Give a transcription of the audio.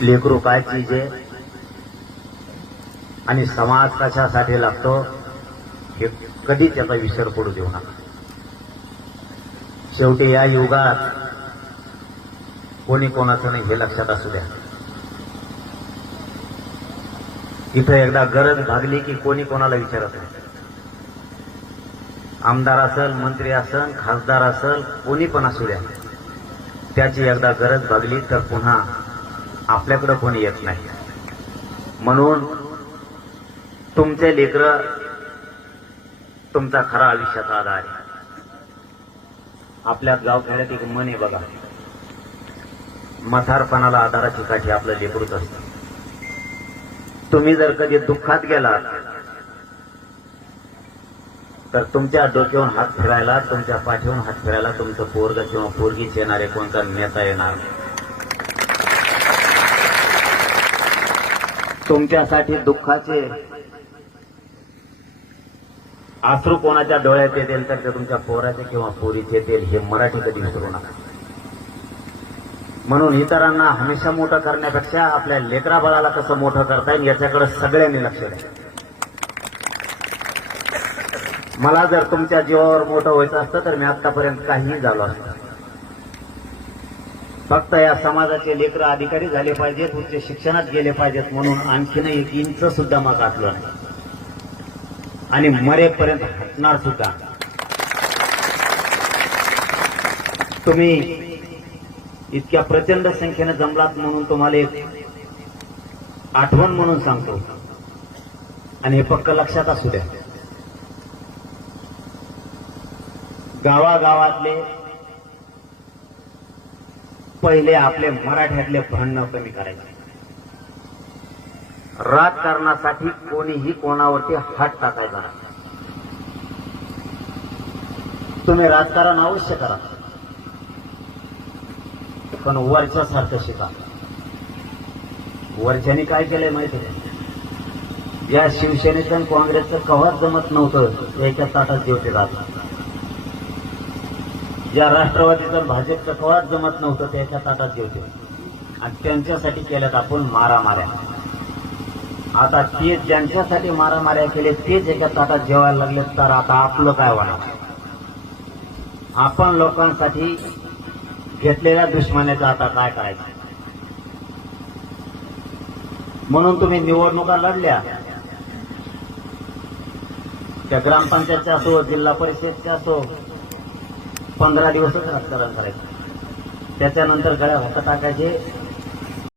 लेकरू काय चीज आहे आणि समाज कशासाठी लागतो हे कधी त्याचा विसर पडू देऊ नका. शेवटी या युगात कोणी कोणाचं नाही हे लक्षात असू द्या. इथं एकदा गरज भागली की कोणी कोणाला विचारत नाही. आमदार असेल, मंत्री असेल, खासदार असेल, कोणी पण असू द्या, त्याची एकदा गरज भागली तर पुन्हा आपल्याकडे कोणी येत नाही. म्हणून तुमचे लेकरं तुमचा खरा आयुष्याचा आधार आहे. आपल्या गावखेड्यात एक मन आहे बघा, म्हातारपणाला आधाराची काठी आपलं लेकरूच असतं. तुम्ही जर कधी दुःखात गेलात तर तुमच्या डोक्यावरून हात फिरायला, तुमच्या पाठीवरून हात फिरायला तुमचं पोरग किंवा पोरगीच येणारे, कोणता नेता येणार. तुमच्यासाठी दुःखाचे अश्रू कोणाच्या डोळ्यात येतील तर ते तुमच्या पोराचे किंवा पोरीचे येतील. हे मराठी कधी विसरू नका. म्हणून इतरांना हमेशा मोठं करण्यापेक्षा आपल्या लेकरा बाळाला कसं मोठं करता येईल याच्याकडे सगळ्यांनी लक्ष द्या. मला जर तुमच्या जीवावर मोठं व्हायचं असतं तर मी आतापर्यंत काहीही झालो असतं. फक्त या समाजाचे लेकरं अधिकारी झाले पाहिजेत, उच्च शिक्षणात गेले पाहिजेत म्हणून आणखीन एक इंच सुद्धा मग घातलं नाही आणि मरेपर्यंत हटणार सुद्धा. तुम्ही इतक्या प्रचंड संख्येने जमलात म्हणून तुम्हाला एक आठवण म्हणून सांगतो आणि हे पक्क लक्षात असू द्या. गावागावातले पहिले आपले मराठ्यातले भांडणं कमी करायचे. राजकारणासाठी कोणीही कोणावरती हात टाकायचा नाही. तुम्ही राजकारण अवश्य करा पण वरच्या सारखं शिका. वरच्याने काय केलंय माहिती आहे? या शिवसेनेचं आणि काँग्रेसचं कव्हाच जमत नव्हतं, एका ताटात जेवते राहतात. या राष्ट्रवादीचं भाजपचं कव्हाच जमत नव्हतं, ते एका ताटात जेवते आणि त्यांच्यासाठी केल्यात आपण मारामाऱ्या. आता ते ज्यांच्यासाठी मारामाऱ्या केले तेच एका ताटात जेवायला लागले तर आता आपलं काय होणार? आपण लोकांसाठी घेतलेल्या दुश्मनाचा आता काय करायचं? म्हणून तुम्ही निवडणुका लढल्या, त्या ग्रामपंचायतच्या असो, जिल्हा परिषदच्या असो, 15 दिवसच राजकारण करायचं. त्याच्यानंतर गळ्या हातात टाकायचे